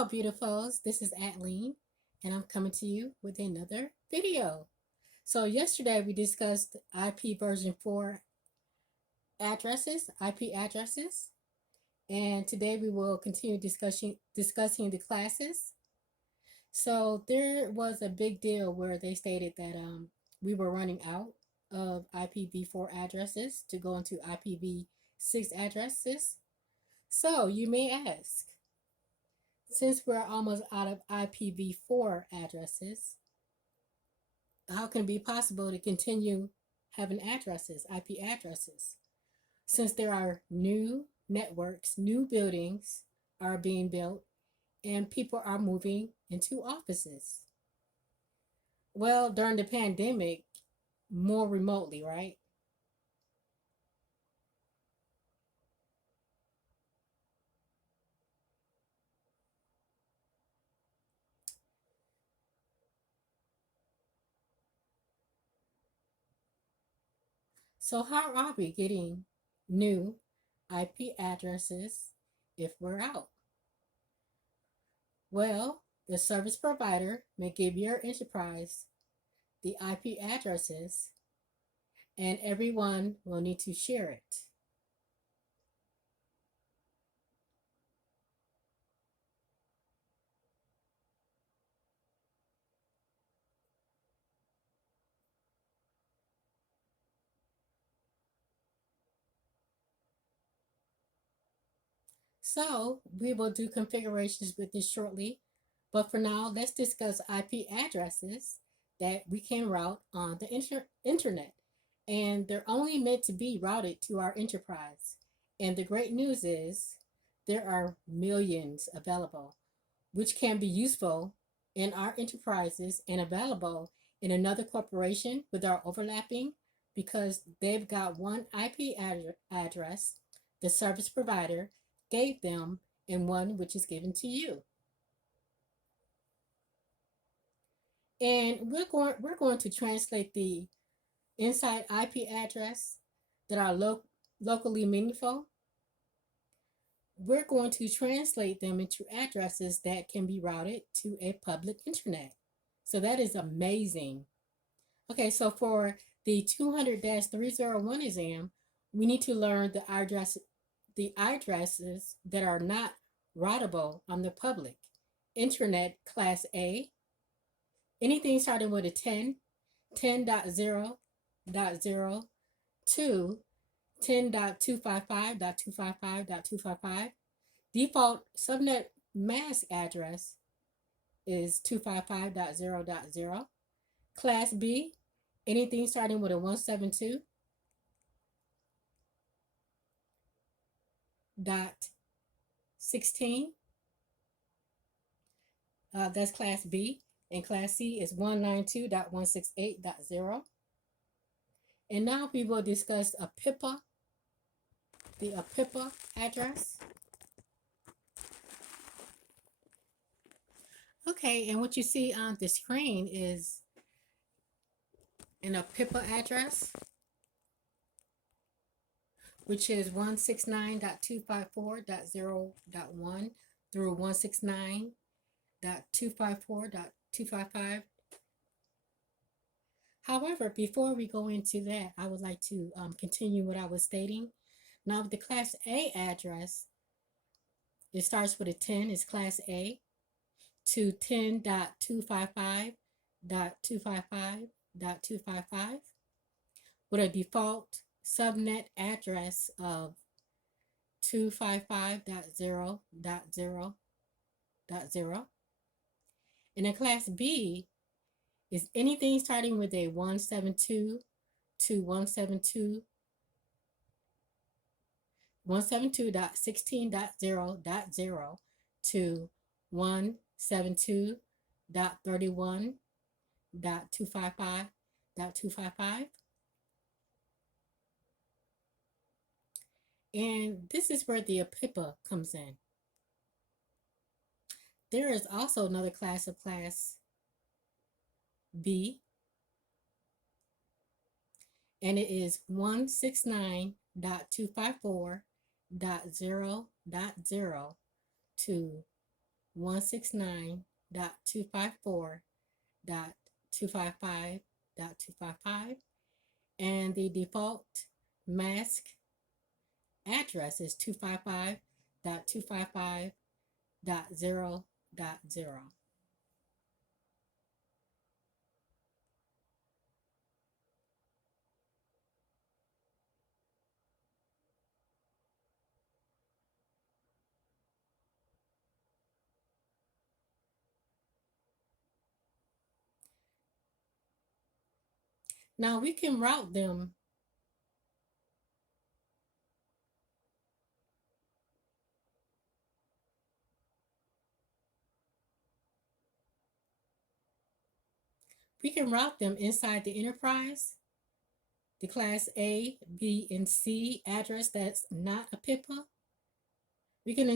Hello, beautifuls. This is Atleen, and I'm coming to you with another video. So yesterday we discussed IP version 4 addresses, IP addresses, and today we will continue discussing the classes. So there was a big deal where they stated that we were running out of IPv4 addresses to go into IPv6 addresses. So you may ask, since we're almost out of IPv4 addresses, how can it be possible to continue having addresses, IP addresses? Since there are new networks, new buildings are being built, and people are moving into offices. Well, during the pandemic, more remotely, right? So how are we getting new IP addresses if we're out? Well, the service provider may give your enterprise the IP addresses, and everyone will need to share it. So we will do configurations with this shortly, but for now, let's discuss IP addresses that we can route on the internet. And they're only meant to be routed to our enterprise. And the great news is there are millions available, which can be useful in our enterprises and available in another corporation without overlapping because they've got one IP address the service provider gave them and one which is given to you. And we're going to translate the inside IP address that are locally meaningful. We're going to translate them into addresses that can be routed to a public internet. So that is amazing. Okay, so for the 200-301 exam, we need to learn the addresses that are not routable on the public internet class A. Anything starting with a 10, 10.0.0 to 10.255.255.255. Default subnet mask address is 255.0.0. Class B, anything starting with a 172.16. That's class B. And class C is 192.168.0. And now we will discuss APIPA, the APIPA address. Okay, and what you see on the screen is an APIPA address, which is 169.254.0.1 through 169.254.255. However, before we go into that, I would like to continue what I was stating. Now, the Class A address, it starts with a 10, it's Class A, to 10.255.255.255 with a default subnet address of 255.0.0.0. And a Class B is anything starting with a 172 to 172.16.0.0 to 172.31.255.255. And this is where the APIPA comes in. There is also another class of Class B, and it is 169.254.0.0 to 169.254.255.255, and the default mask address is 255.255.0.0. Now we can route them inside the enterprise, the class A, B, and C address that's not a APIPA. We can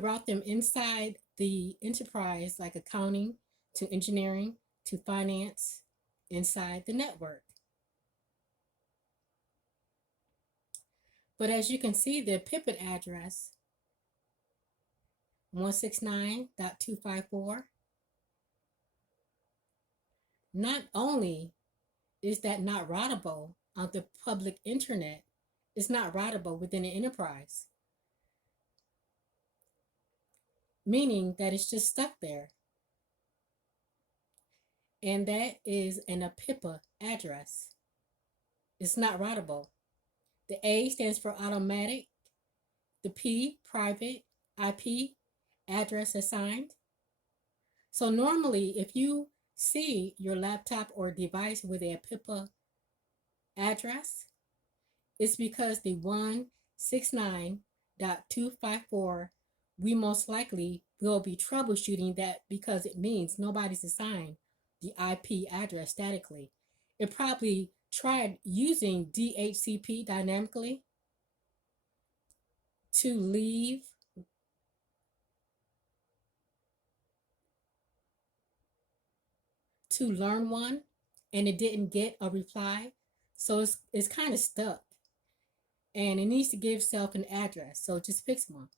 route them inside the enterprise, like accounting to engineering to finance, inside the network. But as you can see, the APIPA address 169.254, not only is that not routable on the public internet, it's not routable within an enterprise, meaning that it's just stuck there. And that is an APIPA address. It's not routable. The A stands for automatic, the P, private, IP, address assigned. So normally, if you see your laptop or device with a APIPA address, it's because the 169.254, we most likely will be troubleshooting that, because it means nobody's assigned the IP address statically. It probably tried using DHCP dynamically to learn one, and it didn't get a reply. So it's kind of stuck, and it needs to give self an address. So just fix one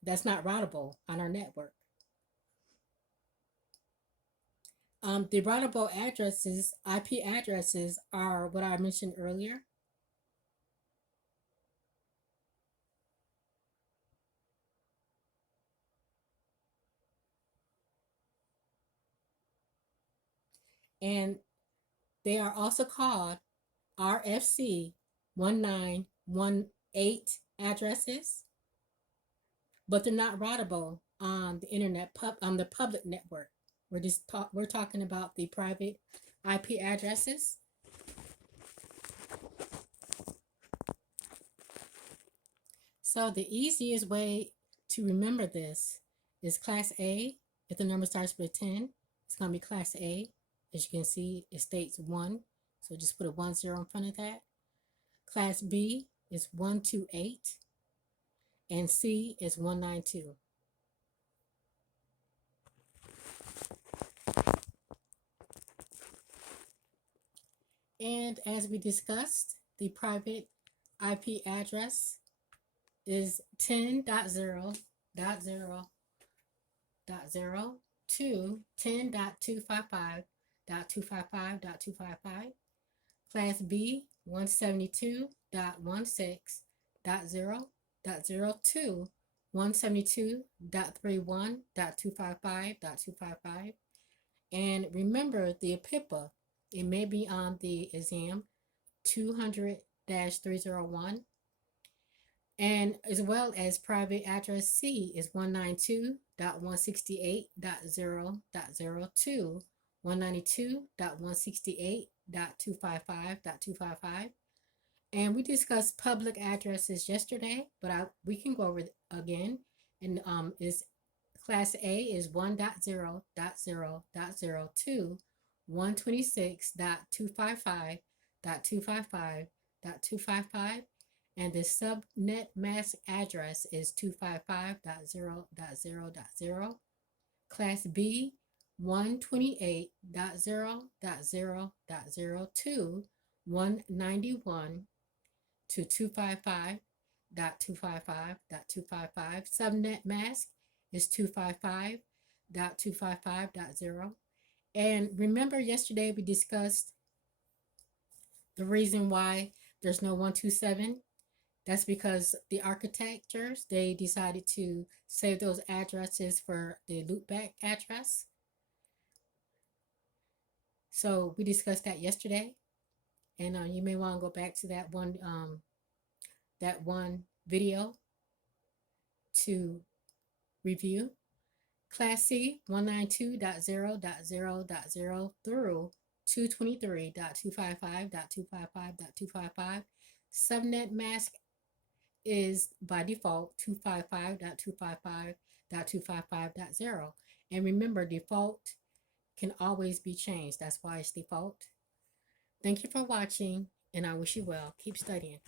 that's not routable on our network. The routable addresses, IP addresses, are what I mentioned earlier. And they are also called RFC 1918 addresses, but they're not routable on the internet, on the public network. We're talking about the private IP addresses. So the easiest way to remember this is class A. If the number starts with 10, it's going to be class A. As you can see, it states 1, so just put a 10 in front of that. Class B is 128, and C is 192. And as we discussed, the private IP address is 10.0.0.0 to 10.255.255.255. Class B 172.16.0.0 172.31.255.255. And remember the APIPA, it may be on the exam 200-301, and as well as private address C is 192.168.0.02, 192.168.255.255. And we discussed public addresses yesterday, but we can go over it again. And is class A is 1.0.0.02, 126.255.255.255, and the subnet mask address is 255.0.0.0. Class B 128.0.0.02, 191 to 255.255.255. Subnet mask is 255.255.0. And remember yesterday we discussed the reason why there's no 127. That's because the architectures, they decided to save those addresses for the loopback address. So we discussed that yesterday, and you may want to go back to that one video to review. Class C 192.0.0.0 through 223.255.255.255. Subnet mask is by default 255.255.255.0. And remember, default can always be changed. That's why it's default. Thank you for watching, and I wish you well. Keep studying.